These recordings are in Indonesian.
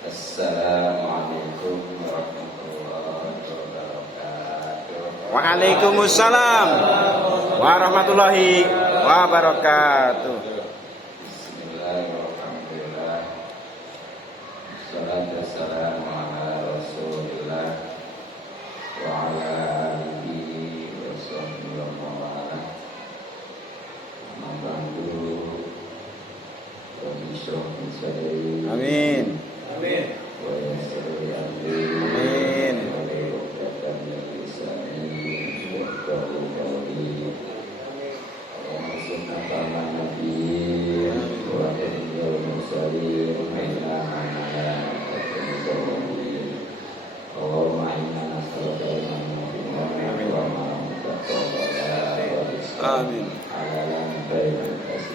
Assalamualaikum warahmatullahi wabarakatuh. Waalaikumsalam warahmatullahi wabarakatuh. Bismillahirrahmanirrahim. Wassalatu wassalamu ala Rasulillah wa ala alihi wa sahbihi wa mawala. Membantu Komisioner Sadari. Amin. Amin. Amin.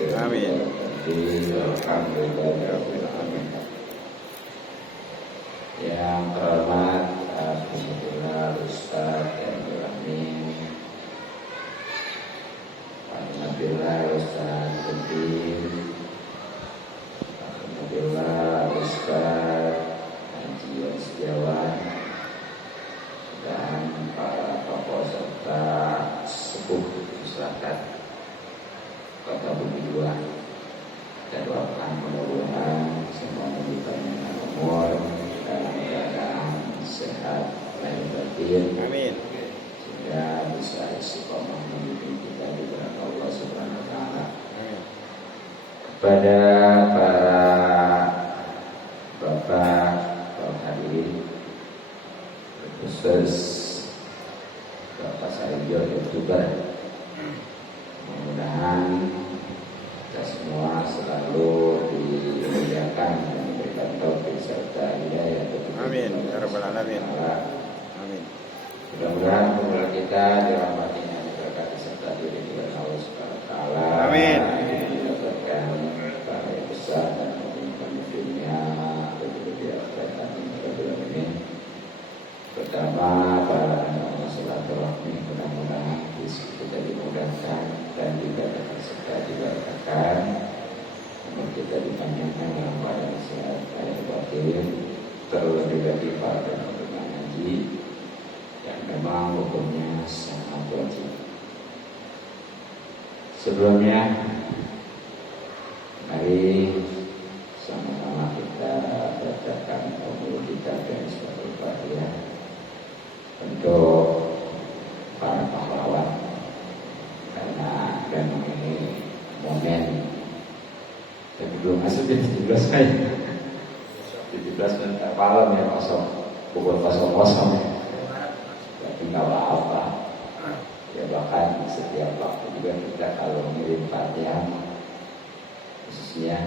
Amin. Amin. Yang terhormat Alhamdulillah Ustaz yang Amin, Alhamdulillah Ustaz Ketim, Alhamdulillah Ustaz Haji Setiawan, dan para tokoh serta sepuh masyarakat Kota Bumi Dua. Dan doakan mudah-mudahan semuanya dipanjangkan umur dalam keadaan sehat dan batin. Amin. Sehingga bisa istiqomah memimpin kita di jalan Allah Subhanahu wa taala. Kepada para bapak hadirin, khusus Bapak Sarijo YouTuber, mudah-mudahan kita semua selalu dimuliakan dan diberikan taufik serta hidayah. Amin. Ya rabbal alamin. Amin. Mudah-mudahan umur kita dirahmatinya, diberkati serta diridhoi Allah Subhanahu wa taala. Amin. Didapatkan para yang besar dan pemimpinnya di akhirat. Amin. Pertama, para anak silaturahmi, mudah-mudahan kita dimudahkan dan diberkati serta diberkakan. Umur kita dipanjangkan dalam badan sehat dan batin, terlebih lagi para pendengar ngaji yang memang hukumnya sangat wajib. Sebelumnya, mari sama-sama kita bacakan umur kita dan suatu Fatihah untuk para pahlawan, karena memang ini momen. Tapi belum masuk jam 17 kan? 17 menit malam ya, kosong, pukul 00 ya. Tapi nggak apa-apa. Ya bahkan setiap waktu juga kita kalau ngirim Fatihah, khususnya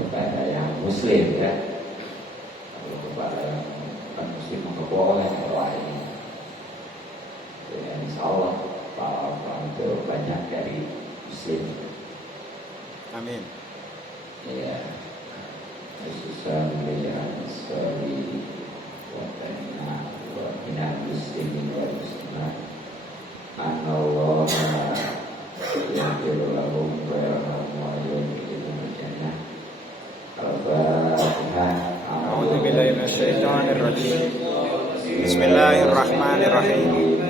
kepada yang Muslim ya. Kalau kepada yang bukan Muslim maka boleh kalau ini. Ya, insya Allah pahala itu banyak dari Muslim. Amin. Ya, khususan yang sekali watana wa minal muslimin wal muslimat, anallah yaghfiru lahum wa yarhamhum wa yudkhilhum jannah. Al-Fatihah. A'udzu billahi minasyaitonir rajim. Bismillahirrahmanirrahim.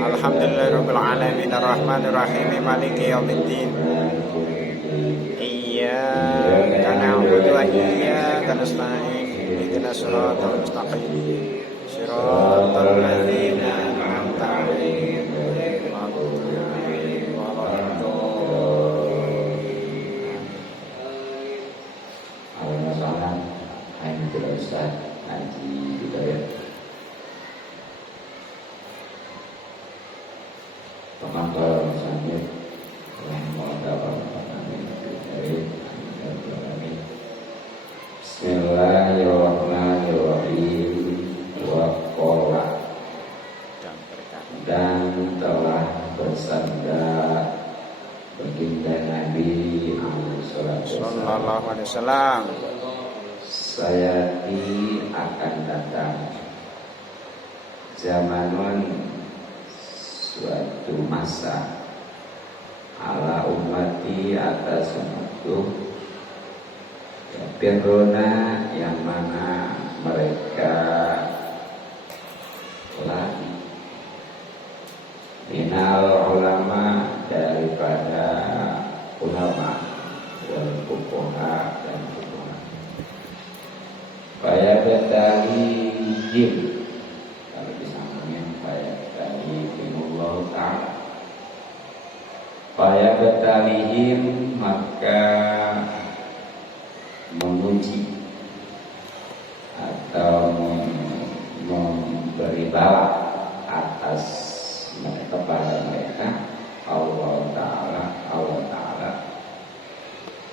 Alhamdulillahirabbil alamin arrahmanir rahim maliki yaumiddin. Iyyaka na'budu wa iyyaka nasta'in. Ihdinas siratal mustaqim. Shiratal ladzina an'amta 'alaihim ghairil maghdubi 'alaihim waladdallin. Al-Masalah Alhamdulillah Ustaz Haji Hidayat. Pengantar sangat Bismillahirrahmanirrahim. Waqala, dan telah bersabda baginda Nabi Sallallahu alaihi wasallam, sayati akan datang zamanun, suatu masa, ala ummati atas umatku, firrona yang mana talihim, kalau disambungin fayabtalihimullahu ta'ala, fayabtalihim maka menguji atau memberi balak atas mereka, kepada mereka Allah Ta'ala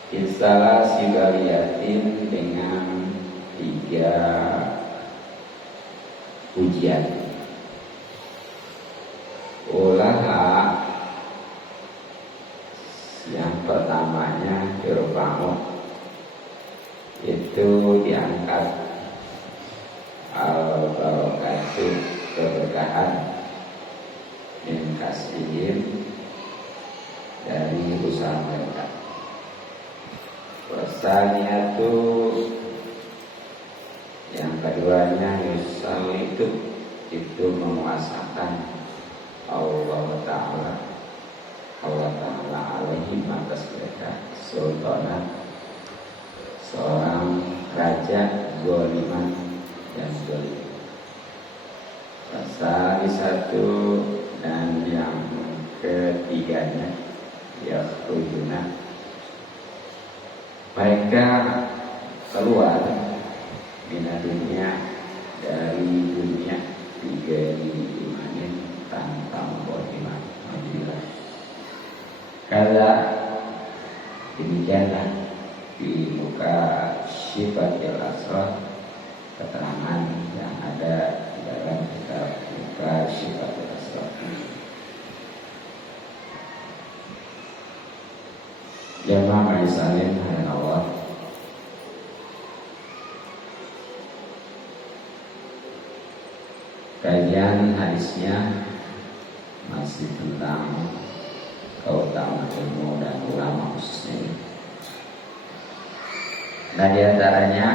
Istalah sibariyatin dengan 3 ujian. Ulaha yang pertamanya Fir'aun itu diangkat al-barakatuh, keberkahan min kasihim, dari usaha mereka. Wasaniatu yang keduanya yusal itu menguasakan Allah Ta'ala alaihim atas mereka sultanan, seorang raja zaliman yang zalim. Pasal satu dan yang ketiganya yakhrujuna, mereka keluar mina dunia, dari dunia, imanin tanpa membawa iman. Alhamdulillah. Kala demikianlah di muka Syifatil Asrar keterangan yang ada di dalam kitab muka Syifatil Asrar. Jamaah Maisalim Hayat Allah, kajian hadisnya masih tentang keutamaan ilmu dan ulama khususnya ini. Nah, diantaranya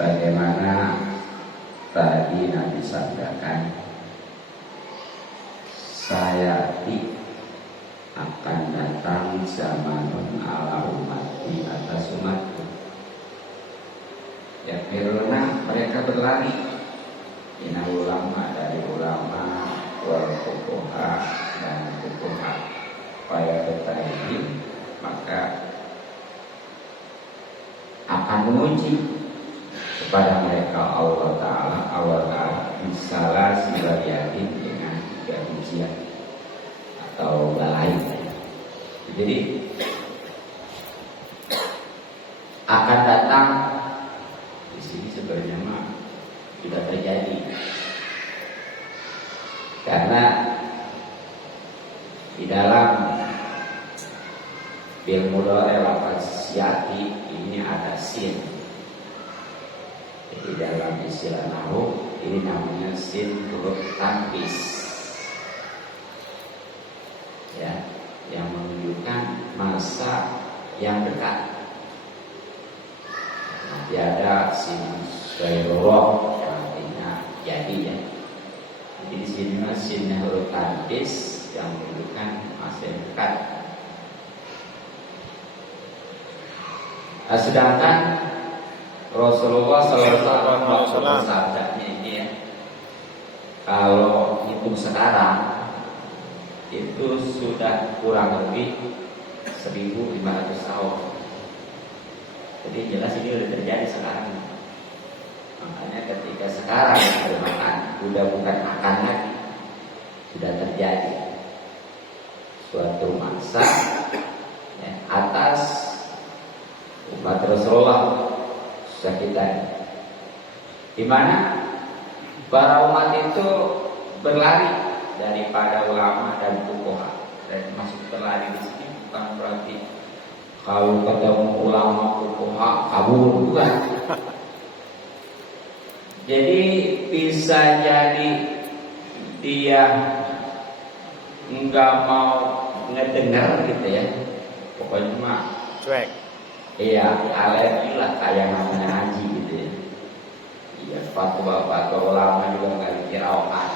bagaimana tadi Nabi sabdakan, sayati akan datang zamanun ala ummati, atas umatku, ya firuna, mereka berlari, ina ulama, dari ulama, wal fuqaha, dan fuqaha, faya betahim, maka akan menguji kepada mereka Allah Ta'ala misalah sibariyatin, dengan 3 ujian atau balai. Jadi akan datang di sini sebenarnya mah sudah terjadi, karena di dalam bil mudhari lafaz yati ini ada sin. Di dalam istilah nahwu ini namanya sin huruf tampis, ya, yang menunjukkan masa yang dekat. Nanti ada sin syairullah, artinya jadi, ya. Jadi di sini sinnya huruf tampis yang menunjukkan masa yang dekat. Sedangkan Rasulullah SAW sabdanya ini, ya, kalau hitung sekarang itu sudah kurang lebih 1500 tahun. Jadi jelas ini sudah terjadi sekarang. Makanya ketika sekarang makan sudah bukan akan lagi, sudah terjadi suatu masa, ya, atas umat Rasulullah sekitar, di mana para umat itu berlari daripada ulama dan fuqaha. Dan masuk berlari di sini bukan berarti kalau ketemu ulama fuqaha kabur, bukan. Jadi bisa jadi dia nggak mau ngedengar gitu, ya, pokoknya mah cuek. Iya, alergi lah, kayak namanya haji gitu, ya. Iya, fatwa ulama juga nggak dikirakan.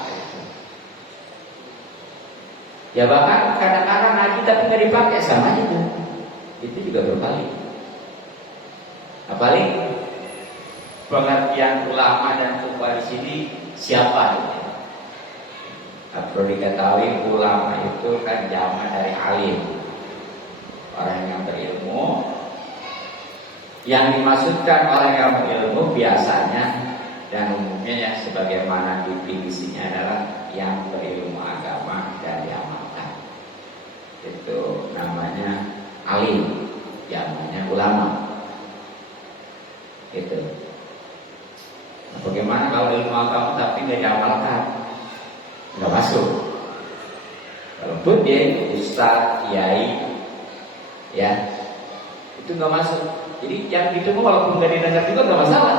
Ya bahkan kadang-kadang haji tapi nggak dipakai, sama aja. Itu juga berbalik. Apalagi pengertian ulama dan fuqaha di sini siapa? Perlu diketahui ulama itu kan jamak dari alim, orang yang berilmu. Yang dimaksudkan orang yang berilmu biasanya dan umumnya ya sebagaimana definisinya adalah yang berilmu agama dan diamalkan. Itu namanya alim, namanya ulama. Itu. Nah, bagaimana kalau ilmu agama tapi nggak diamalkan? Nggak masuk. Walaupun dia ustaz, kiai, ya itu nggak masuk. Jadi yang itu walaupun nggak didengar juga nggak masalah,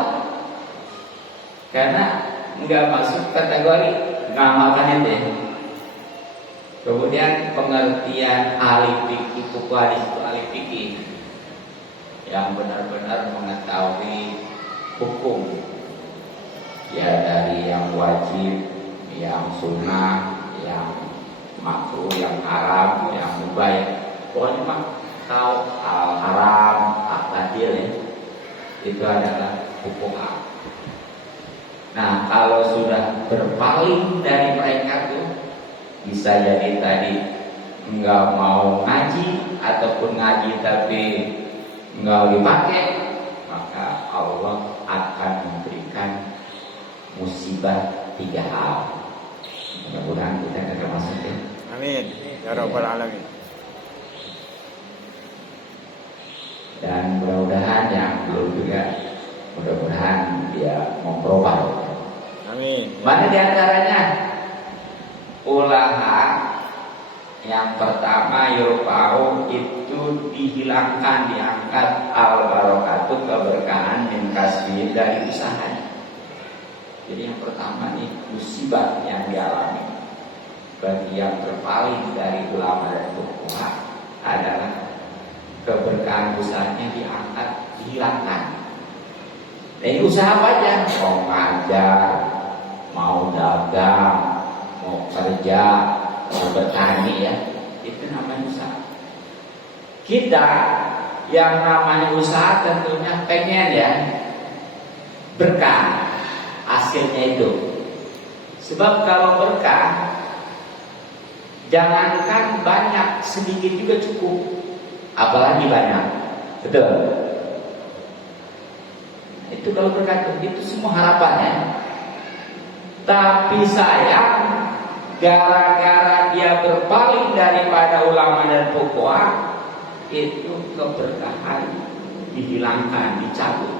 karena nggak masuk kategori ngamalkan itu. Kemudian pengertian ahli fikih, fuqaha itu ahli fikih yang benar-benar mengetahui hukum, ya dari yang wajib, yang sunnah, yang makruh, yang haram, yang mubah. Pokoknya mah tahu al haram, al badil ya. Itu adalah hukum Allah. Nah, kalau sudah berpaling dari mereka tuh bisa jadi tadi nggak mau ngaji ataupun ngaji tapi nggak dipakai, maka Allah akan memberikan musibah 3 hal. Mudah-mudahan kita akan termasuk ya. Amin ya rabbal alamin. Dan mudah-mudahan yang belum juga, mudah-mudahan dia mau berobat. Amin. Mana diantaranya? Ulaha yang pertama yurfa'u itu dihilangkan, diangkat al-barakatuh, keberkahan min kasbi dari usahanya. Jadi yang pertama nih musibah yang dialami bagi yang terpaling dari ulama dan fuqaha adalah keberkahan usahanya diangkat, dihilangkan. Nah, ini usaha apa aja? Mau ngajar, mau dagang, mau kerja, mau bertani ya, itu namanya usaha. Kita yang namanya usaha tentunya pengen ya berkah hasilnya itu. Sebab kalau berkah, jangankan banyak, sedikit juga cukup, apalagi banyak. Betul. Itu kalau berkah itu semua harapannya. Tapi sayang, gara-gara dia berpaling daripada ulama dan fuqaha, itu keberkahan dihilangkan, dicabut,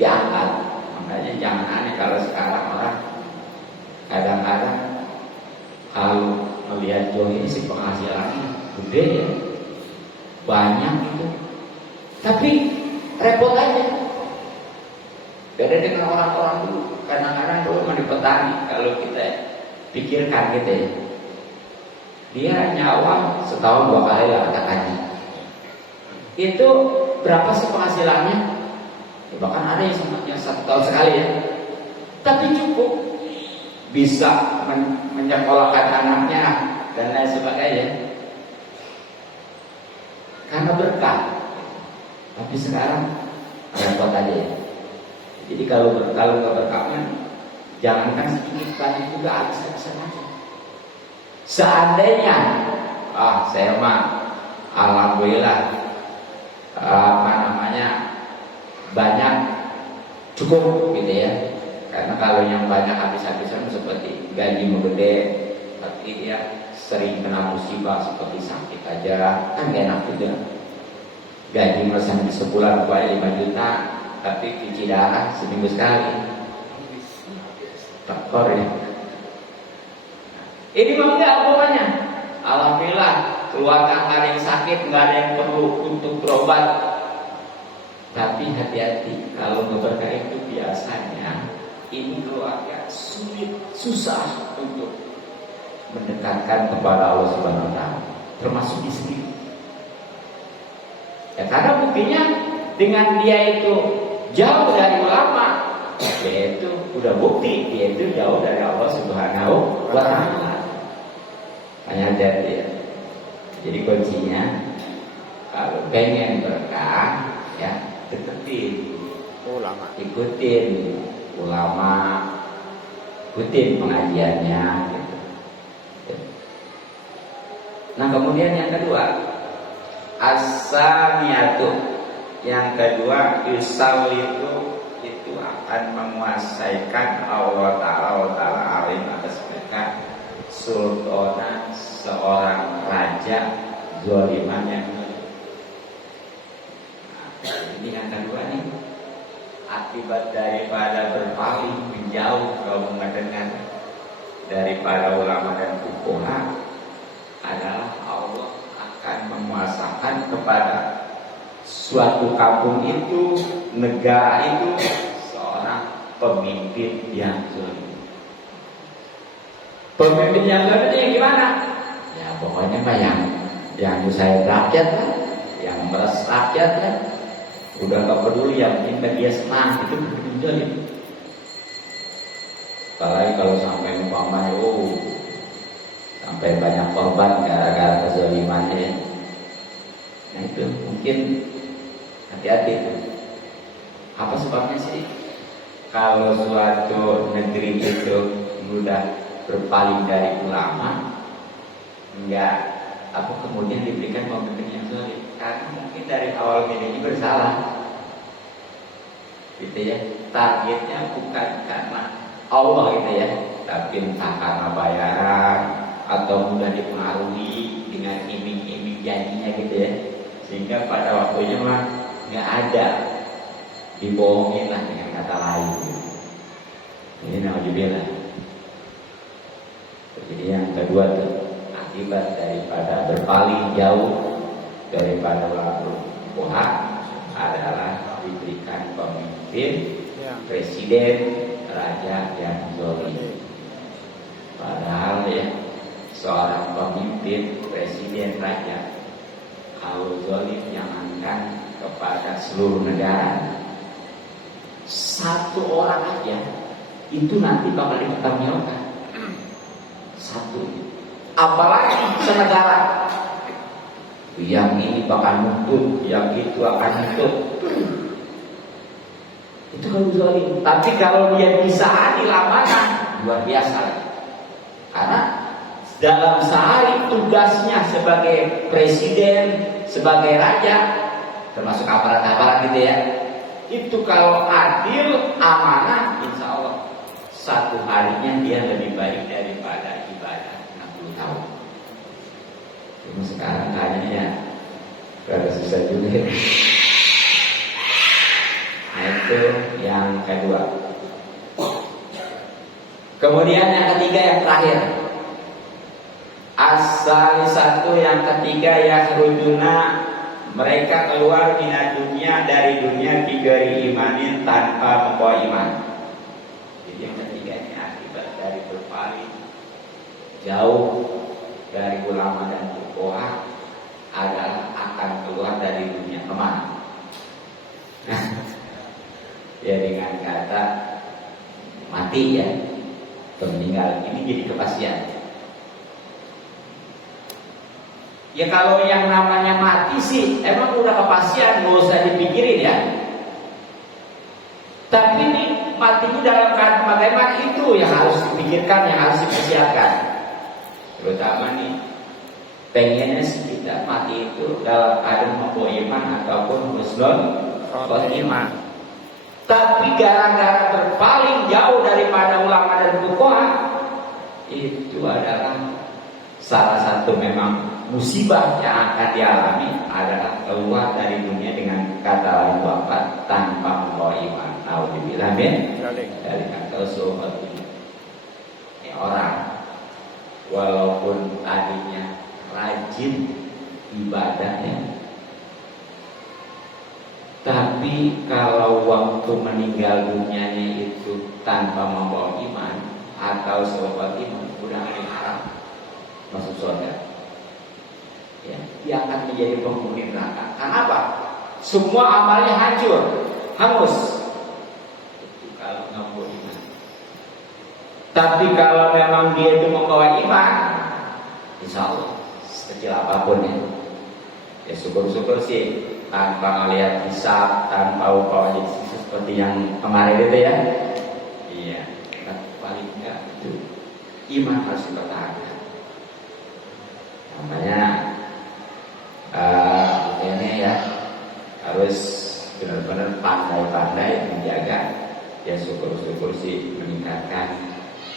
diangkat. Makanya jangan aneh kalau sekarang orang kadang-kadang kalau melihat jauh ini si penghasilannya gede ya, banyak itu, tapi repot aja. Beda dengan orang-orang dulu. Kadang-kadang dulu mah di petani, kalau kita pikirkan gitu ya, dia nyawa setahun 2 kali lah angkat haji. Itu berapa sih penghasilannya? Ya, bahkan ada yang 1 tahun sekali ya. Tapi cukup bisa menyekolahkan anaknya dan lain sebagainya, karena berkah. Tapi sekarang repot aja ya. Jadi kalau nggak berkahnya, jangankan sedikit banyak juga habis-habisan aja. Seandainya, saya mah alhamdulillah banyak cukup gitu ya. Karena kalau yang banyak habis-habisan seperti gaji gede, tapi dia sering kena musibah seperti sakit aja, kan gak enak juga. Gaji misalnya di sebulan 5 juta, tapi cuci darah seminggu sekali. Tekor ya. Ini mah enggak pokoknya. Alhamdulillah, keluarga nggak ada yang sakit, nggak ada yang perlu untuk berobat. Tapi hati-hati, kalau berkah itu biasanya ini keluarga sulit, susah untuk mendekatkan kepada Allah Subhanahu wa Ta'ala, termasuk istri. Ya karena buktinya dengan dia itu jauh dari ulama, dia itu udah bukti dia itu jauh dari Allah Subhanahu wa Ta'ala. Hanya hati-hati ya. Jadi kuncinya kalau pengen berkah ya deketin ulama. ikutin ulama, ikutin pengajiannya gitu. Nah kemudian yang kedua, as-saniyatu, yang kedua, yusallitu, itu akan menguasaikan Allah Ta'ala alim atas mereka, sultana, seorang raja zaliman yang ini yang kedua nih, akibat daripada berpaling menjauh kaum mendengar daripada ulama dan fuqaha adalah Allah akan memuasakan kepada suatu kampung itu, negara itu, seorang pemimpin yang zalim. Pemimpin yang zalim itu yang gimana? Ya pokoknya mah yang nyusahin rakyat kan, yang meres rakyat kan, udah gak peduli, yang penting dia senang, itu pemimpin zalim. Apalagi kalau sampai umpamanya, sampai banyak korban gara-gara kezalimannya. Nah itu mungkin hati-hati itu. Apa sebabnya sih? Kalau suatu negeri itu mudah berpaling dari ulama, enggak kemudian diberikan pemimpin yang zalim, karena mungkin dari awal ini bersalah, gitu ya. Targetnya bukan karena Allah gitu ya, tapi entah karena bayaran atau mudah dipengaruhi dengan iming-iming janjinya gitu ya, sehingga pada waktunya mah nggak ada, dibohongin lah dengan kata lain. Ini naudzubillah. Jadi yang kedua tuh, akibat daripada berpaling jauh daripada ulama adalah diberikan pemimpin, presiden, raja yang zalim. Padahal ya, seorang pemimpin, presiden, raja kalau zalim jangankan kepada seluruh negara, satu orang aja itu nanti bakal dipertanggungjawabkan. Satu, apalagi senegara, yang ini bakal nuntut, yang itu akan nuntut. Itu kalau zalim. Tapi kalau dia bisa adil amanah, luar biasa. Karena dalam sehari tugasnya sebagai presiden, sebagai raja, termasuk aparat-aparat gitu ya, itu kalau adil amanah, insya Allah satu harinya dia lebih baik daripada ibadah 60 tahun. Cuma sekarang kayaknya rada susah juga. Nah itu yang kedua. Kemudian yang ketiga, yang terakhir, asal satu, yang ketiga, yakhrujuna, mereka keluar dari dunia bighairi imanin, tanpa membawa iman. Jadi yang ketiga ini akibat dari berpaling jauh dari ulama dan fuqaha adalah akan keluar dari dunia kemana? Ya dengan kata mati ya, meninggal ini jadi kepastian. Ya kalau yang namanya mati sih emang udah kepastian, nggak usah dipikirin ya. Tapi nih matinya dalam keadaan bagaimana, itu yang harus dipikirkan, yang harus dipersiapkan. Terutama nih, pengennya sih kita mati itu dalam keadaan membawa iman ataupun husnul khotimah. Tapi gara-gara berpaling jauh daripada ulama dan fuqaha, itu adalah salah satu memang musibah yang akan dialami, adalah keluar dari dunia dengan kata lain bapak tanpa membawa iman. Naudzubillah min dari kata sobat ini. Orang walaupun tadinya rajin ibadahnya, tapi kalau waktu meninggal dunianya itu tanpa membawa iman atau sobat iman, udah haram masuk surga. Ya, dia akan menjadi penghuni neraka. Kenapa? Semua amalnya hancur, hangus. Itu kalau nggak membawa iman. Tapi kalau memang dia itu membawa iman, insya Allah sekecil apapun ya syukur-syukur sih, tanpa melihat hisab, tanpa upaya seperti yang kemarin itu ya. Iya, paling enggak itu iman harus dipertahankan. Namanya ini ya harus benar-benar pandai-pandai menjaga ya, syukur-syukur sih meningkatkan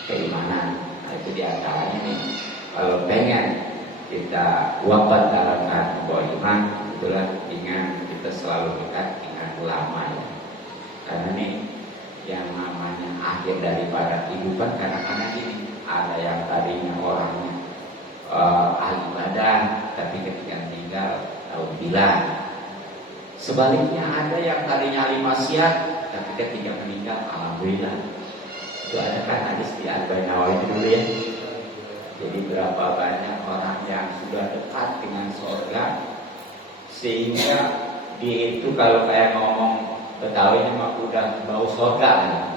keimanan. Nah, itu diantaranya nih, kalau pengen kita wafat dalam keadaan bawa iman, itulah dengan kita selalu dekat dengan ulama ya. Karena nih yang namanya akhir daripada kehidupan kadang-kadang ini ada yang tadinya orangnya ahli ibadah, tapi ketika tinggal alhamdulillah. Sebaliknya ada yang tadinya ahli maksiat, tapi ketika meninggal alhamdulillah. Itu ada kan hadis di Arba'in Nawawi itu dulu ya. Jadi berapa banyak orang yang sudah dekat dengan surga, sehingga dia itu kalau kayak ngomong Betawi mah udah bau surga kan.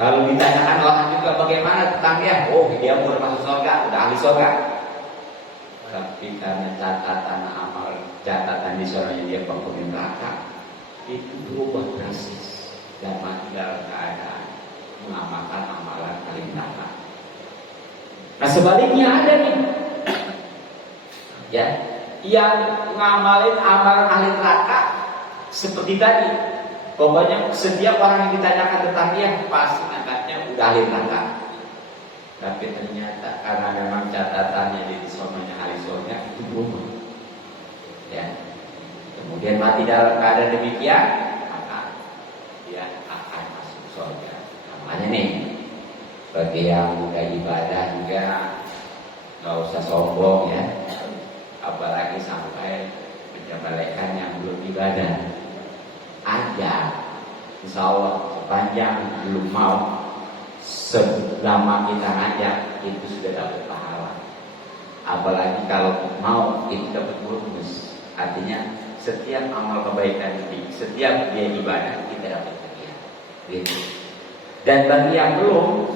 Kalau ditanyakan orang juga bagaimana tentang dia, oh dia udah masuk surga, udah ahli surga. Tapi karena catatan di surganya dia penghuni neraka, itu berubah drastis dan mati dalam keadaan mengamalkan amalan ahli neraka. Nah sebaliknya ada nih, ya, yang ngamalin amalan ahli neraka seperti tadi. Pokoknya setiap orang yang ditanyakan tentang dia pasti angkatnya udah ahli neraka. Tapi ternyata karena memang catatannya di sononya ahli surga itu berubah. Ya. Kemudian mati dalam keadaan demikian, maka dia akan masuk surga. Namanya nih, bagi yang udah ibadah juga nggak usah sombong ya. Apalagi sampai menjabalekan yang belum ibadah. Aja, insya Allah sepanjang belum mau, selama kita ngajak itu sudah dapat pahala. Apalagi kalau mau itu dapat bonus. Artinya setiap amal kebaikan ini, setiap dia ibadah kita dapat bagian. Gitu. Dan bagi yang belum,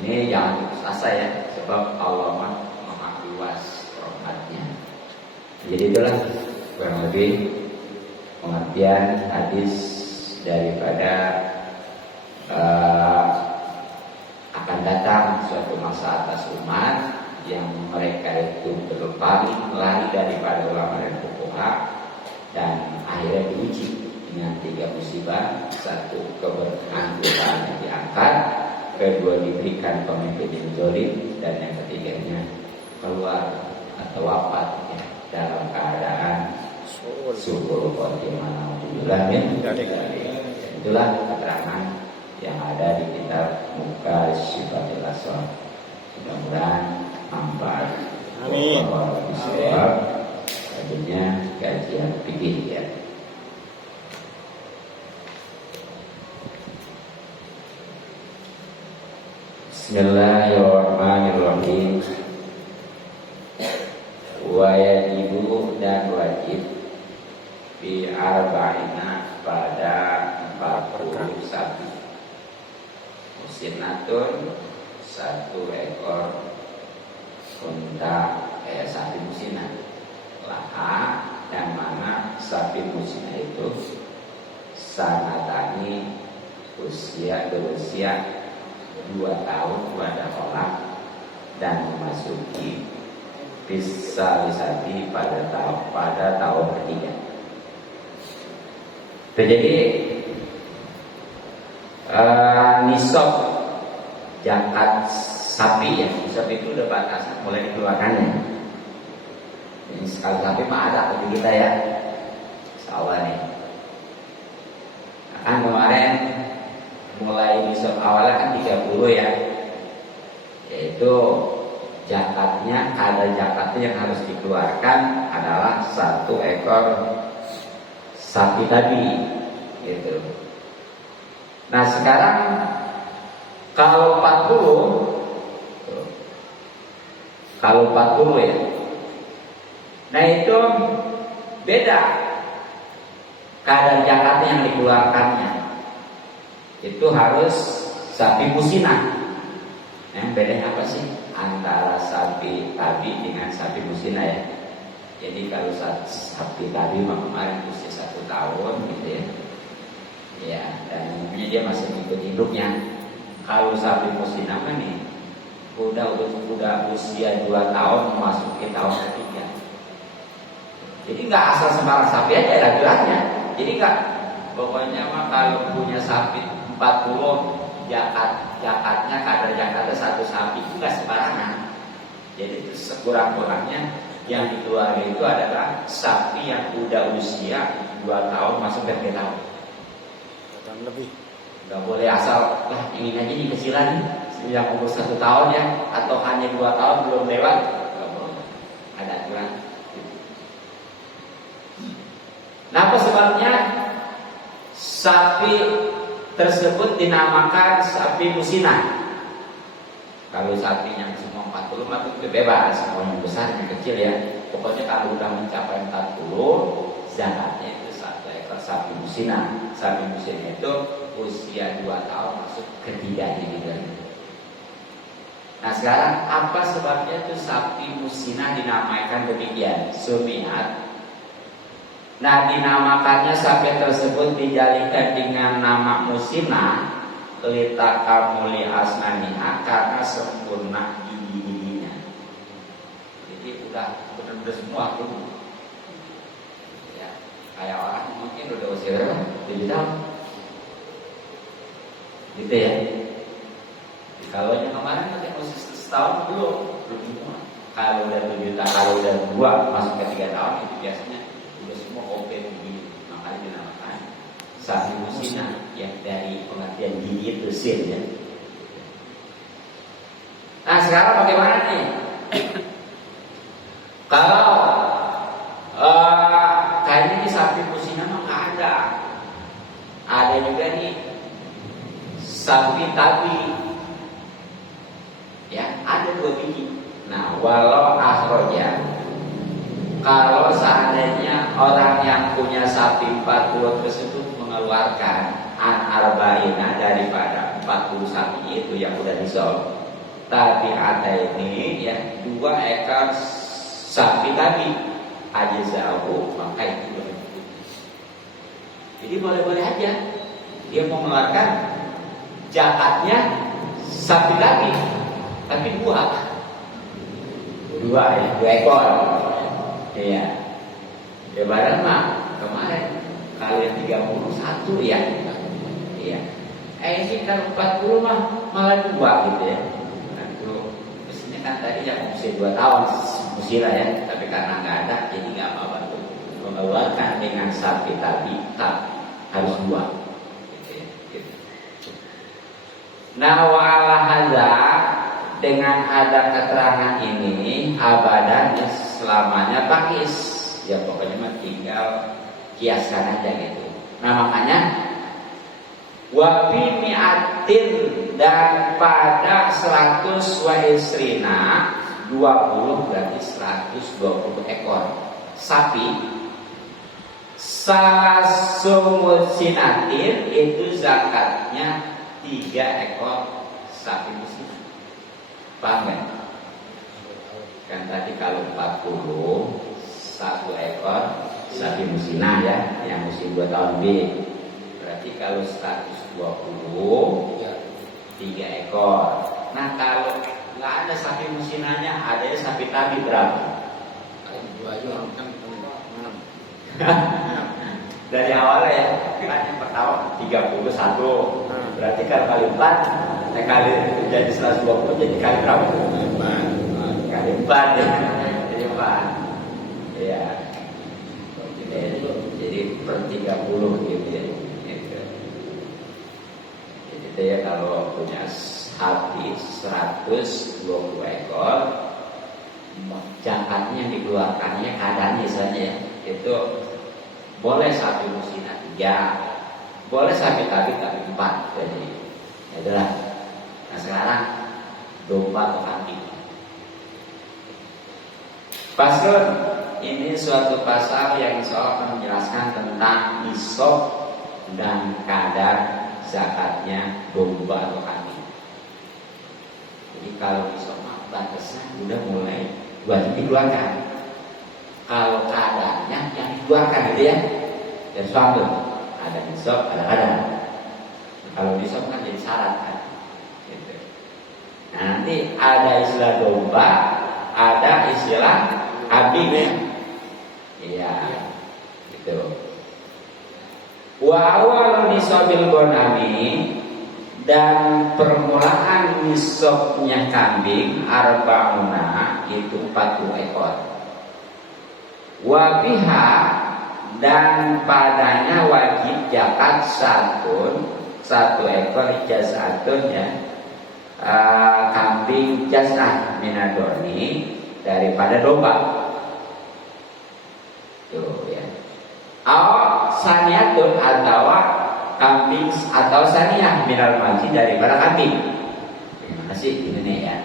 ini jangan putus asa ya, sebab Allah maha luas rahmatnya. Jadi itulah kurang lebih pengertian hadis daripada akan datang suatu masa atas umat yang mereka itu berpaling lari daripada ulama dan fuqaha, dan akhirnya diuji dengan 3 musibah. 1, keberkahan Tuhan yang diangkat, kedua diberikan pemimpin yang zalim, dan yang ketiganya keluar atau wafat ya, dalam keadaan syukur khotimah. Alhamdulillah min. Itulah keterangan yang ada di kitab Muka Syifatul Aswar. Mudah-mudahan manfaat. Amin. Akhirnya kajian fikih ya. Bismillahirrahmanirrahim. Wajibu dan wajib bi arba'ina pada 41 musinatun, 1 ekor unta sapi musina laha, dan mana sapi musina itu sanatani berusia 2 tahun pada orang, dan memasuki bisa lisati pada tahun ketiga. Jadi nisab zakat sapi ya, nisab itu udah batasan mulai dikeluarkannya. Ini sekali sapi mah ada bagi kita ya, insya nih. Kan kemarin mulai nisab awalnya kan 30 ya, yaitu zakatnya, ada zakatnya yang harus dikeluarkan adalah 1 ekor sapi tadi gitu. Nah sekarang kalau 40 ya, nah itu beda kadar zakatnya yang dikeluarkannya. Itu harus sapi musina. Bedanya apa sih antara sapi tabi dengan sapi musina ya? Jadi kalau sapi tabi kemarin usia 1 tahun gitu ya. Ya, dan umumnya dia masih ikut hidupnya. Kalau sapi musina kan nih udah usia 2 tahun memasuki tahun ketiga. Jadi nggak asal sembarang sapi aja ada bilangnya. Jadi nggak pokoknya mah kalau punya sapi 40 jakatnya kadar jakatnya 1 sapi itu nggak sembarangan. Jadi itu sekurang-kurangnya yang dikeluarkan itu adalah sapi yang udah usia 2 tahun masuk ke 3 tahun. Tahun lebih. Nggak boleh asal lah ingin aja nih kecilan yang umur 1 tahun ya, atau hanya 2 tahun belum lewat, nggak boleh. Ada aturan. Nah, apa sebabnya sapi tersebut dinamakan sapi musina? Kalau sapinya semua 40 mah itu bebas, mau yang besar yang kecil ya. Pokoknya kalau udah mencapai 40, zakatnya itu 1 ekor sapi musina. Sapi musina itu usia 2 tahun masuk ketiganya gitu. Nah, sekarang apa sebabnya itu sapi musina dinamakan demikian? Sumiat. Nah, dinamakannya sapi tersebut dijadikan dengan nama musina litakamuli asnaniha karena sempurna gigi-giginya. Jadi udah benar-benar semua tuh. Ya, kayak orang mungkin udah usia berapa? 7 tahun. Gitu ya. Kalau yang kemarin kan usia setahun belum semua. Kalau udah 7 tahun, kalau udah 2 masuk ke 3 tahun itu biasanya udah semua oke begini. Makanya dinamakan sapi musina yang dari pengertian gigi itu sin ya. Nah, sekarang bagaimana nih? Kalau kayaknya nih sapi musina mah nggak ada. Ada juga nih sapi tabi. Ya, ada 2 biji. Nah, walau akhroja, kalau seandainya orang yang punya sapi 40 tersebut mengeluarkan arba'ina daripada 40 sapi itu yang udah disol, tapi ada ini ya 2 ekor sapi tadi aja jauh, maka itu boleh. Jadi boleh-boleh aja dia mau mengeluarkan zakatnya sapi tadi, tapi 2 ya, 2 ekor. Iya. Ya barang mah kemarin kalau yang 31 ya. Iya. Ini kalau 40 mah malah 2 gitu ya. Nah, itu mestinya kan tadi yang usia 2 tahun musila ya, tapi karena nggak ada jadi nggak apa-apa tuh mengeluarkan dengan sapi tadi harus 2. Gitu. Nah, wa'ala hadza, dengan ada keterangan ini abadan selamanya pakis. Ya pokoknya mah tinggal kiaskan aja gitu. Nah, makanya wa fi mi'atin, dan pada 100 wa isrina 20 berarti 120 ekor sapi salasumul sinatin itu zakatnya 3 ekor sapi musina. Paham kan? Kan tadi kalau 40 1 ekor sapi musina ya, yang usia 2 tahun B. Berarti kalau 120 3 ekor. Nah, kalau nggak ada sapi musinanya, ada sapi tabi berapa? 2 aja kan. Dari awal ya, kan yang pertama 31. Berarti kalau kali 4, kali jadi 120 jadi kali berapa? Kali 4 ya. Jadi 4. Ya. Jadi per 30 gitu ya. Jadi ya kalau punya sapi 120 ekor, zakatnya dikeluarkannya kadarnya misalnya ya, itu boleh sapi musina 3, boleh sapi tabi 4. Jadi itulah. Nah, sekarang domba atau kambing. Pasal ini suatu pasal yang akan menjelaskan tentang nisab dan kadar zakatnya domba atau kambing. Jadi kalau nisab batasnya udah mulai wajib dikeluarkan. Kalau kadarnya yang dikeluarkan gitu ya. ya suatu ada nisab, ada. Kalau nisab kan jadi syarat kan. Gitu. Nah, nanti ada istilah domba, ada istilah kambing ya. Iya, gitu. Wa awal nisabil ghanami, dan permulaan nisabnya kambing arba'una itu 40 ekor. Wa biha, dan padanya wajib zakat satu ekor jaz'atun ya, kambing jaz'ah minadoni daripada domba. Tuh ya. Aw saniyatun, atau kambing atau saniyah minal maji daripada kambing. Terima kasih ini ya.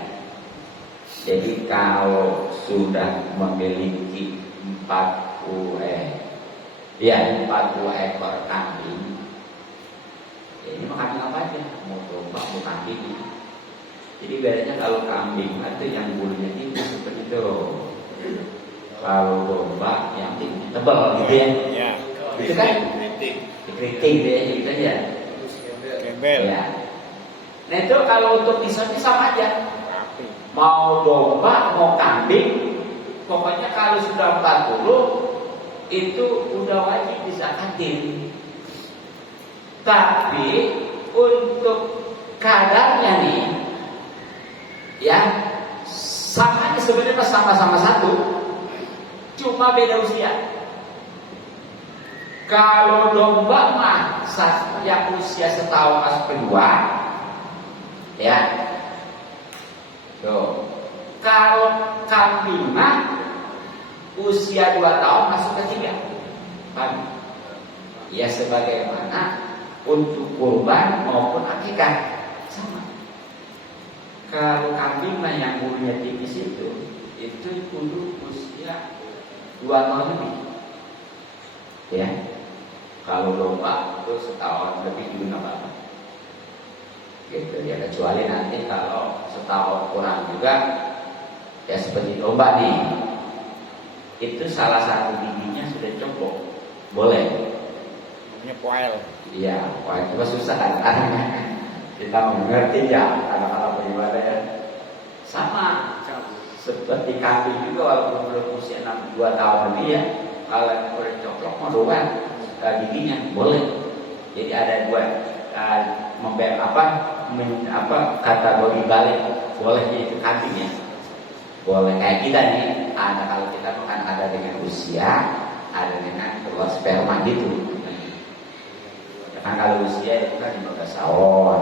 Jadi kalau sudah memiliki 40 ekor kambing, ini mau kambing apa aja? Mau domba, mau kambing. Jadi bedanya kalau kambing itu yang bulunya tinggi seperti itu. Kalau domba yang tinggi tebal gitu ya. Ya. Itu kan dikritik gitu ya, gitu aja. Gembel. Ya. Nah itu kalau untuk nisabnya sama aja. Mau domba, mau kambing, pokoknya kalau sudah 40 itu udah wajib dizakatin. Tapi untuk kadarnya nih, ya sama aja sebenarnya, sama-sama satu, cuma beda usia. Kalau domba mah yang usia setahun masuk kedua, ya. Tuh. Kalau kambing mah usia 2 tahun masuk ketiga. Paham? Ya sebagaimana untuk kurban maupun akikah sama. Kalau kambing mah yang bulunya tipis itu kudu usia 2 tahun lebih. Ya. Kalau domba itu setahun lebih juga nggak apa-apa. Gitu ya, kecuali nanti kalau setahun kurang juga, ya seperti domba nih, itu salah satu giginya sudah copot, boleh. Namanya poel. Iya, wah itu susah kan? Kita mengerti ya, anak-anak beribadah ya. Sama seperti kambing juga, walaupun belum usia 2 tahun lebih ya, kalau boleh coplok mau doang giginya boleh. Jadi ada dua kategori balik, boleh itu kambing ya, boleh kayak kita nih. Ada kalau kita kan ada dengan usia, ada dengan keluar sperma gitu. Kan kalau usia itu kan 15 tahun,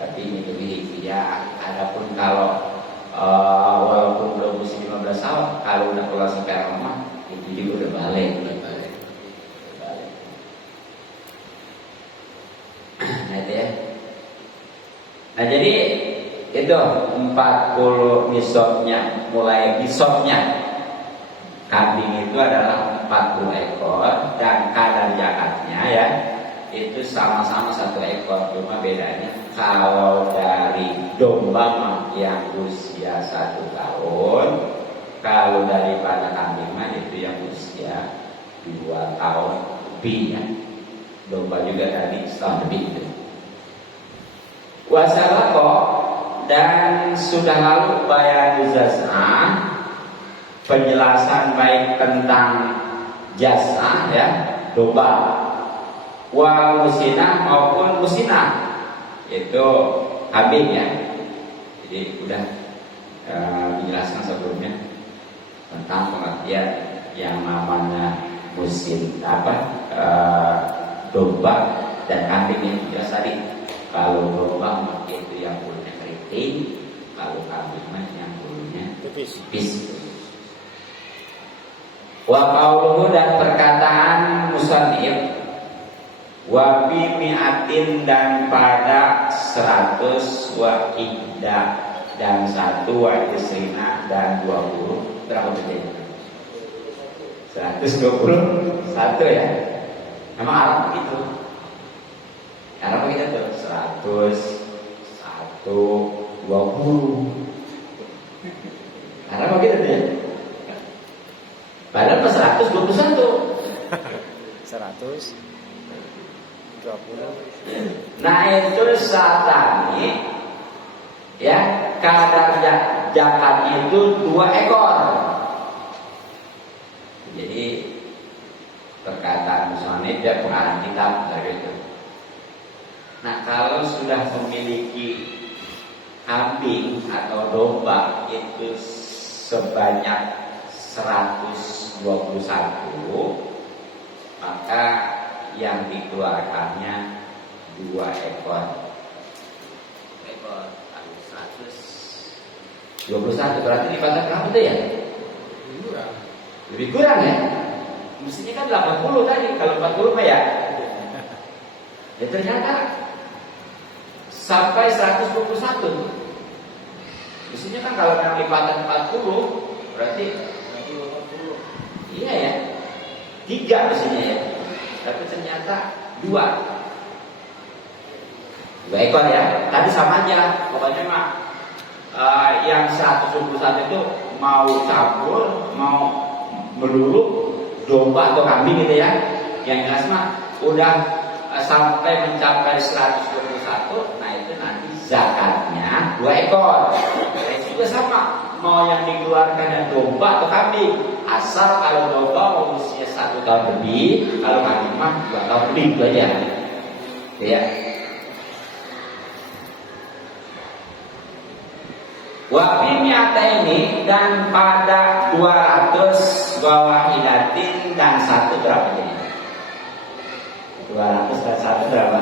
tapi ini ya. Adapun kalau walaupun belum usia 15 tahun, kalau udah keluar sperma itu juga udah balik. Nah itu ya. Nah jadi itu 40 nisabnya, mulai nisabnya kambing itu adalah 40 ekor, dan kadar zakatnya ya itu sama-sama 1 ekor, cuma bedanya kalau dari domba yang usia 1 tahun, kalau daripada kambing mah itu yang usia 2 tahun lebih ya. Domba juga tadi setahun lebih itu. Wasalako, dan sudah lalu bayar jazah, penjelasan baik tentang jasa ya domba, wal musinah maupun musinah, itu kambing ya. Jadi udah dijelaskan sebelumnya tentang pengertian yang namanya domba dan kambing yang jelas tadi. Kalau domba itu yang bulunya keriting, kalau kambing yang bulunya tipis. Wa qauluhu, dan perkataan musannif, wa bi mi'atin, dan pada 100, wa idda, dan 1, wa isrina, dan 20. Berapa bedanya? 121 ya. Memang Arab begitu. Arab begitu tuh 100, 1, 20. Arab begitu tuh ya. Padahal pas 121. 120. Nah itu saat tadi ya kadar zakat itu 2 ekor. Jadi perkataan musonif dia pengarang kitab dari itu. Nah kalau sudah memiliki kambing atau domba itu sebanyak 121, maka yang dikeluarkannya 2 ekor. Ekor 121 berarti dipatah berapa tuh ya? Lebih kurang ya? Mestinya kan 80 tadi, kalau 40 mah ya. Ya ternyata sampai 121. Mestinya kan kalau yang lipatan 40 berarti 40. Iya ya. 3 mestinya ya. Tapi ternyata 2 ekor ya. Tadi sama aja. Pokoknya mah yang 121 itu mau campur, mau melulu domba atau kambing gitu ya. Yang jelas mah udah sampai mencapai 121. Nah itu nanti zakatnya 2 ekor. Nah, itu juga sama. Mau yang dikeluarkan domba atau kambing, asal kalau domba usia 1 tahun lebih, kalau kambing mah 2 tahun lebih, itu aja. Ya. Wafi mi'ata ini dan pada 200 wahidatin dan 1 berapa jadi? 200 dan 1 berapa?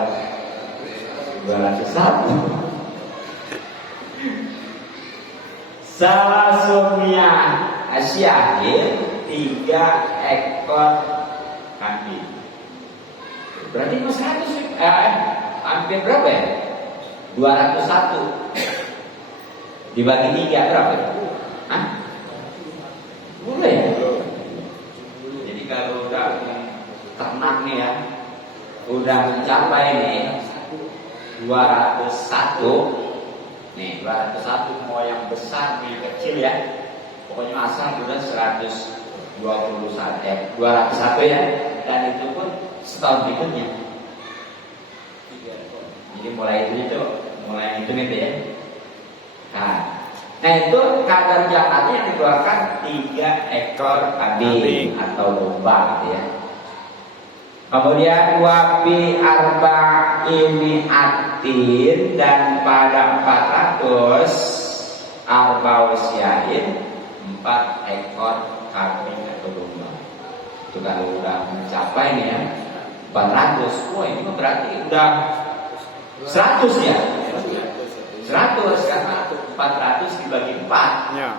201. Salasumnya asyahid 3 ekor kambing. Berarti mau 100 hampir berapa ya? 201 dibagi 3 berapa? Hah? Boleh ya? Jadi kalau udah ternak nih ya, udah mencapai nih 201. Nih 201 mau yang besar nih kecil ya. Pokoknya asal udah 201 ya. Dan itu pun setahun berikutnya. Jadi mulai itu ya. Nah itu kadar zakatnya yang dikeluarkan 3 ekor kambing atau domba gitu ya. Kemudian wafi arba'ini atin dan pada 400 arba'usyahin 4 ekor kambing atau domba. Itu kalau udah mencapai nih ya 400, wah ini berarti udah 100 ya. 100 karena 400 dibagi 4 Ya,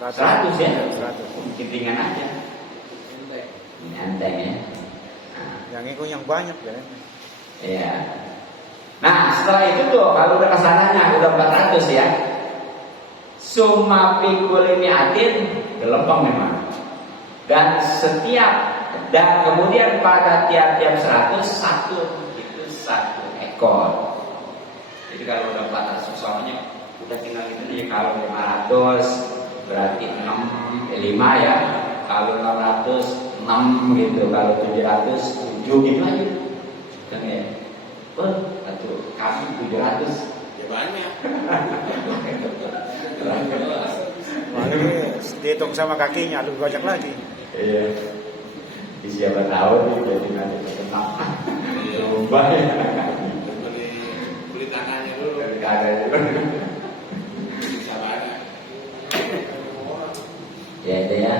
100 ya. 100. Ringan aja. Enteng ya. Yang itu yang banyak ya. Iya. Nah setelah itu tuh kalau udah kesananya udah 400 ya. Summa pikul mi'atin gelempeng memang. Dan kemudian pada tiap-tiap 100 itu 1 ekor. Jadi kalau udah 400 soalnya udah tinggal gitu nih. Kalau 500 berarti 5 ya. Kalau 600 6 gitu. Kalau 700 7 gitu aja. Kan ya. Atau kami 700 Ya banyak. Malah dihitung sama kakinya lebih banyak lagi. Iya. Di siapa tahu nih jadi nanti terkenal. Berubah ya. Beli tangannya dulu. Ada Bisa banyak. Ya itu ya.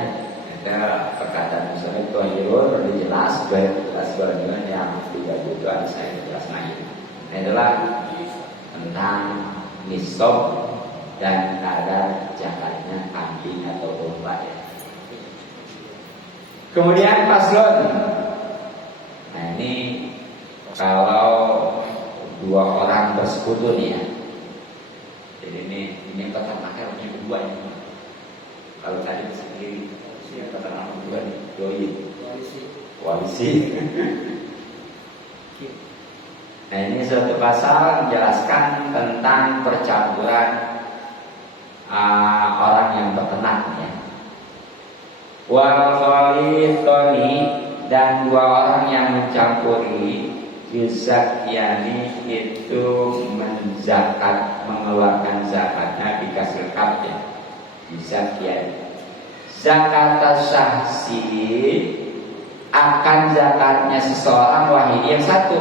Ada perkataan misalnya Tuhirul udah jelas dengan yang 3 itu ada saya jelas lagi. Nah itulah tentang nisab dan kadar zakatnya kambing atau domba ya. Kemudian paslon. Nah ini kalau 2 orang bersekutu nih ya. Jadi ini peternaknya punya kedua ya. Kalau tadi sendiri yang peternak kedua nih, doi koalisi. Nah ini suatu pasal menjelaskan tentang percampuran orang yang peternak ya. Wal khalithani dan dua orang yang mencampuri yuzakyani itu menzakat, mengeluarkan zakatnya dikasih kapnya yuzakyani. Zakat syahsi akan zakatnya seseorang wahid yang satu.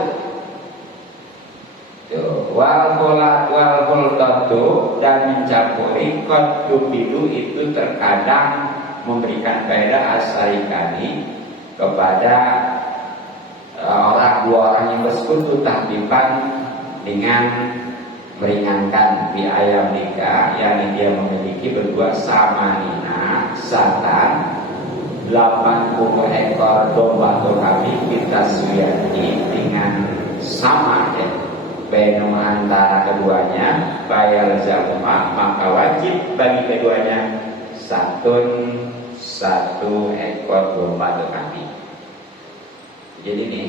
Wal kholat wal khultatu dan mencampuri qad tubidu itu terkadang memberikan faedah asarikani kepada dua orang yang bersekutu tahdipan dengan meringankan di ayam nikah, yakni dia memiliki berdua samanina satan 80 ekor domba atau kambing kita suyati dengan sama ya benum antara keduanya bayar zakuma, maka wajib bagi keduanya satu ekor domba atau kambing. Jadi nih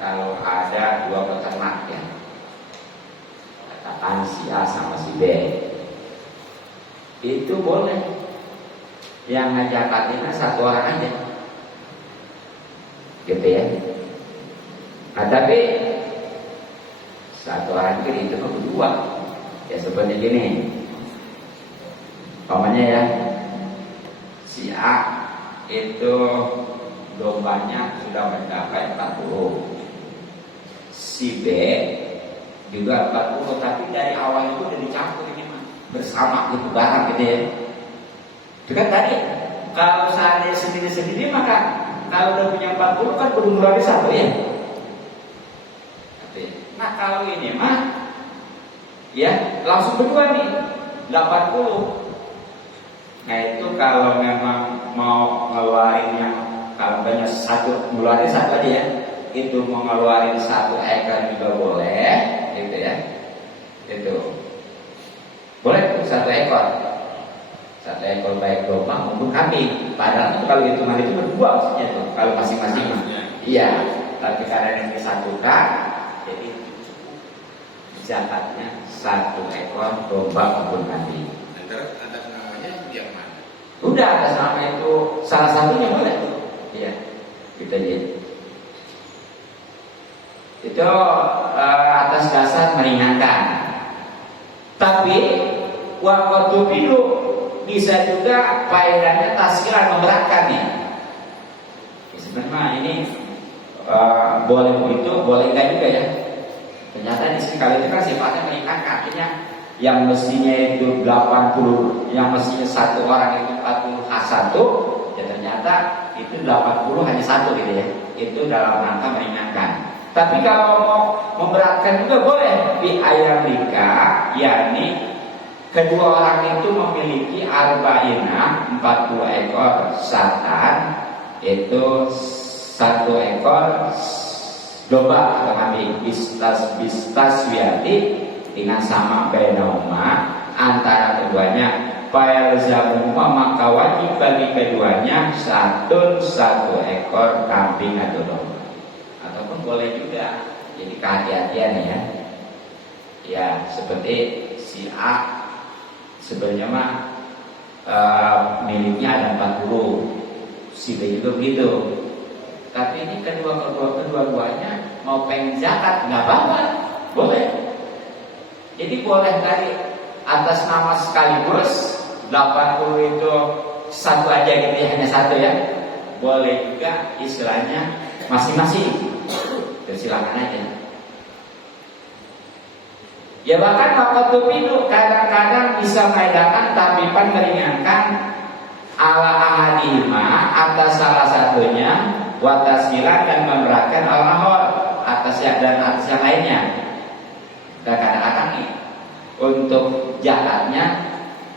kalau ada dua peternak ya, katakan si A sama si B, itu boleh yang ngajakatinnya satu orang aja, gitu ya. Nah tapi satu orang itu cuma berdua, ya seperti gini. Umpamanya ya, si A itu dombanya sudah mencapai 40, si B juga 40, tapi dari awal itu udah dicampur ini mah bersama gitu barang gitu ya. Itu kan tadi kalau seandainya sendiri-sendiri maka kalau udah punya 40 kan perlu ngeluarin satu ya. Nah kalau ini mah ya langsung berdua nih 80. Nah itu kalau memang mau ngeluarin yang kalau banyak satu ngeluarin satu aja ya, itu mau ngeluarin satu ekor juga boleh gitu ya. Itu boleh satu ekor baik domba maupun kambing. Padahal kalau hitungan itu berdua maksudnya tuh kalau masing-masing iya, tapi karena ini disatukan jadi zakatnya satu ekor domba maupun kambing. Atas namanya yang mana? Udah atas nama itu salah satunya boleh. Iya, gitu aja. Itu atas dasar meringankan. Tapi waktu itu bisa juga faedahnya taskiran memberatkan nih. Sebenarnya ini boleh begitu, boleh enggak juga ya. Ternyata di sini kali itu kan sifatnya meringankan, artinya yang mestinya itu 80, yang mestinya satu orang itu 40 H1, ya ternyata itu 80 hanya satu gitu ya. Itu dalam rangka meringankan. Tapi kalau mau memberatkan juga boleh di ayam nikah, yakni kedua orang itu memiliki arba'ina 40 ekor satan, itu satu ekor domba atau kambing bistas wiati dengan sama benoma antara keduanya. Fayalzamuma maka wajib bagi keduanya satu ekor kambing atau domba. Ataupun boleh juga, jadi kehati-hatian ya. Ya seperti si A sebenarnya mah miliknya ada 40, si B juga begitu. Tapi ini kedua-duanya mau pengen zakat nggak apa-apa, boleh. Jadi boleh tadi atas nama sekaligus 80 itu satu aja gitu ya, hanya satu ya. Boleh juga istilahnya masing-masing. Silakan aja. Ya bahkan waktu itu kadang-kadang bisa membedakan tabiban meringankan ala ahadima atas salah satunya, watasilan dan memberatkan al-mahor atas yang dan atas yang lainnya. Dan kadang-kadang nih untuk zakatnya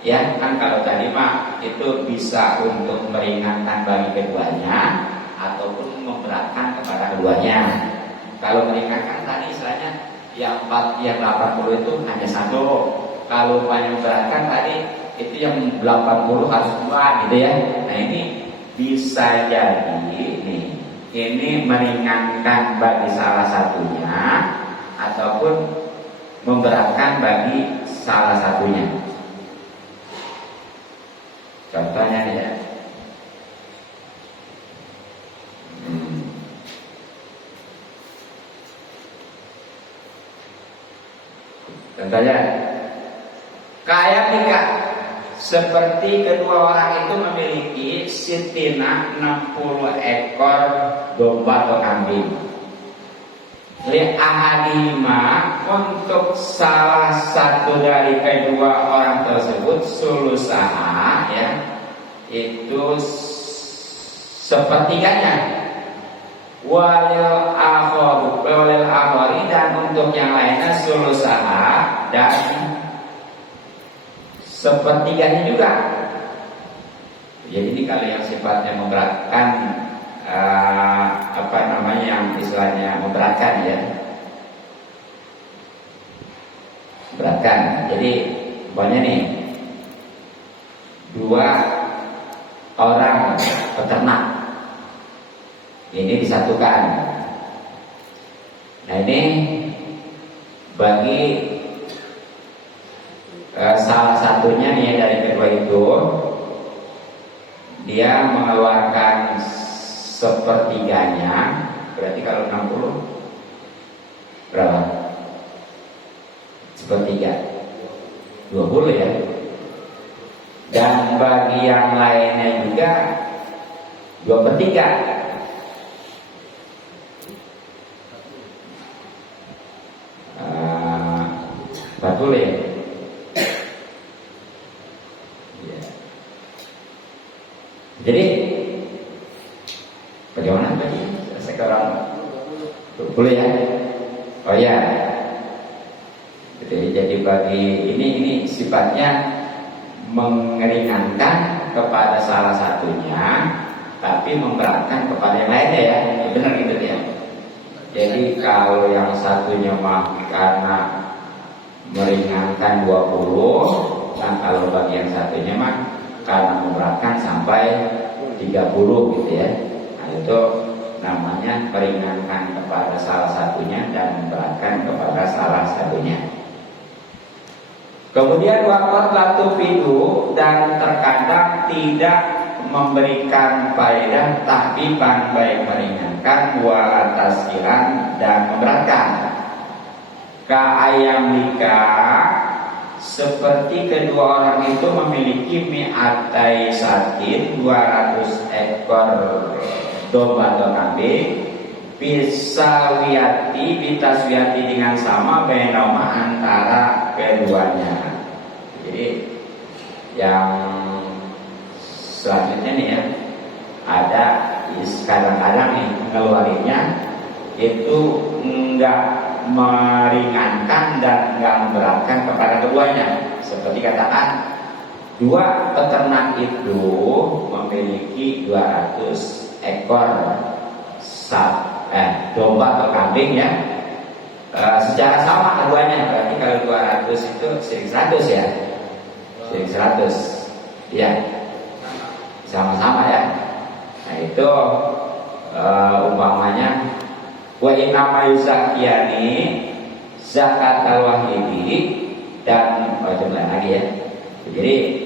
ya kan kalau tadi mah itu bisa untuk meringankan bagi keduanya ataupun memberatkan kepada keduanya. Kalau meringankan tadi istilahnya yang 80 itu hanya satu. Kalau memberatkan tadi itu yang 80 harus dua gitu ya. Nah ini bisa jadi nih, ini meringankan bagi salah satunya ataupun memberatkan bagi salah satunya. Contohnya nih ya, Tentunya kayak nikah seperti kedua orang itu memiliki sitina 60 ekor domba atau kambing. Li ahadima, untuk salah satu dari kedua orang tersebut sulusaha, ya, itu sepertiganya. Walil akhari, dan untuk yang lainnya sulusaha dan sepertiganya juga. Jadi ini kalau yang sifatnya memberatkan, yang istilahnya memberatkan, ya, beratkan. Jadi umpamanya nih, dua orang peternak ini disatukan. Nah ini bagi salah satunya nih dari kedua itu, dia mengeluarkan sepertiganya. Berarti kalau 60 berapa? Sepertiga 20, ya. Dan bagi yang lainnya juga 2/3. Betul, ya. Jadi bagaimana tadi? Sekarang 20, ya. Oh ya. Jadi bagi ini sifatnya mengeringankan kepada salah satunya, tapi memberatkan kepada yang lainnya, ya. Benar gitu, ya. Jadi kalau yang satunya mah karena meringankan 20, nah kalau bagi yang satunya mah karena memberatkan sampai 30, gitu, ya. Nah itu namanya meringankan kepada salah satunya dan memberatkan kepada salah satunya. Kemudian waqat latu fidu, dan terkadang tidak memberikan faedah tahqiqan, baik meringankan wala taskiran dan memberatkan. Ka ayam nikah, seperti kedua orang itu memiliki mi'atai satin, 200 ekor domba atau kambing, bitaswiyati dengan sama bainahuma antara keduanya. Jadi yang selanjutnya nih, ya, ada kadang-kadang nih ngeluarinnya itu enggak meringankan dan enggak memberatkan kepada keduanya. Seperti katakan dua peternak itu memiliki 200 ekor domba atau kambing, ya, secara sama keduanya. Berarti kalau 200 itu 100, ya, 100, ya, sama-sama, ya. Nah itu umpamanya wa inama yuzakiyani zakat al-wahidi, dan jumlah lagi, ya. Jadi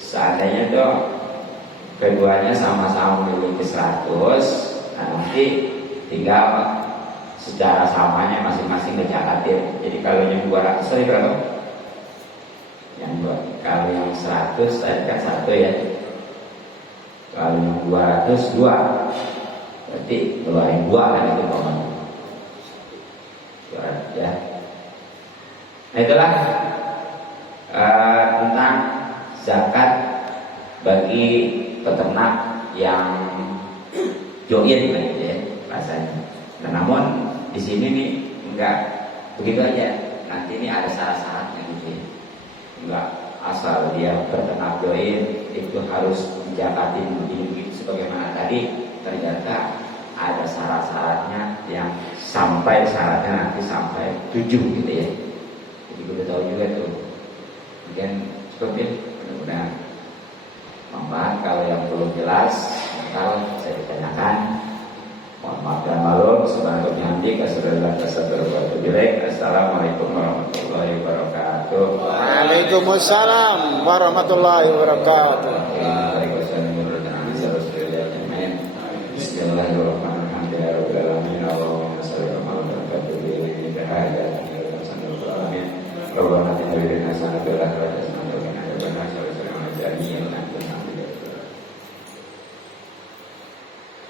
seandainya tuh keduanya sama-sama memiliki 100, nah nanti tinggal secara samanya masing-masing ngejakatin. Jadi kalau yang 200 tadi berapa? Kalau yang 100 tadi kan 1, ya. Kalau yang 200 2, berarti keluarin 2 kan itu pokoknya. Ya. Nah itulah tentang zakat bagi peternak yang join, ya, rasanya. Nah, namun di sini nih enggak begitu aja. Nanti ini ada syarat-syaratnya, gitu, ya. Enggak asal dia peternak join itu harus dijakatin begini sebagaimana tadi. Ternyata ada syarat-syaratnya yang sampai syaratnya nanti sampai 7, gitu, ya. Jadi kita tahu juga tuh. Mungkin cukup, ya. Mudah-mudahan manfaat. Kalau yang belum jelas, kalau saya ditanyakan, mohon maaf dan maklum. Assalamualaikum warahmatullahi wabarakatuh. Waalaikumsalam warahmatullahi wabarakatuh. Bismillahirrahmanirrahim. membela keluarga